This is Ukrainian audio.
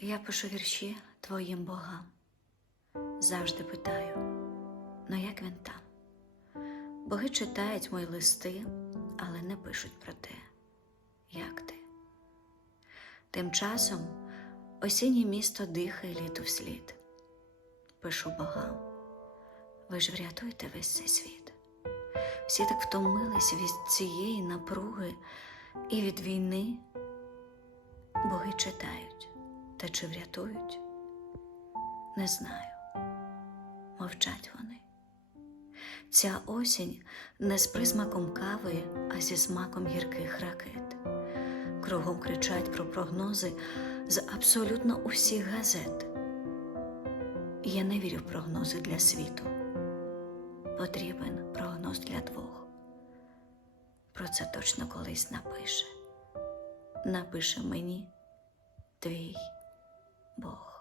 Я пишу вірші твоїм богам. Завжди питаю, ну як він там? Боги читають мої листи, але не пишуть про те, як ти. Тим часом осіннє місто дихає літу вслід. Пишу богам, ви ж врятуєте весь цей світ. Всі так втомились від цієї напруги і від війни. Боги читають, та чи врятують? Не знаю. Мовчать вони. Ця осінь не з присмаком кави, а зі смаком гірких ракет. Кругом кричать про прогнози з абсолютно усіх газет. Я не вірю в прогнози для світу. Потрібен прогноз для двох. Про це точно колись напише. Напише мені твій Boy.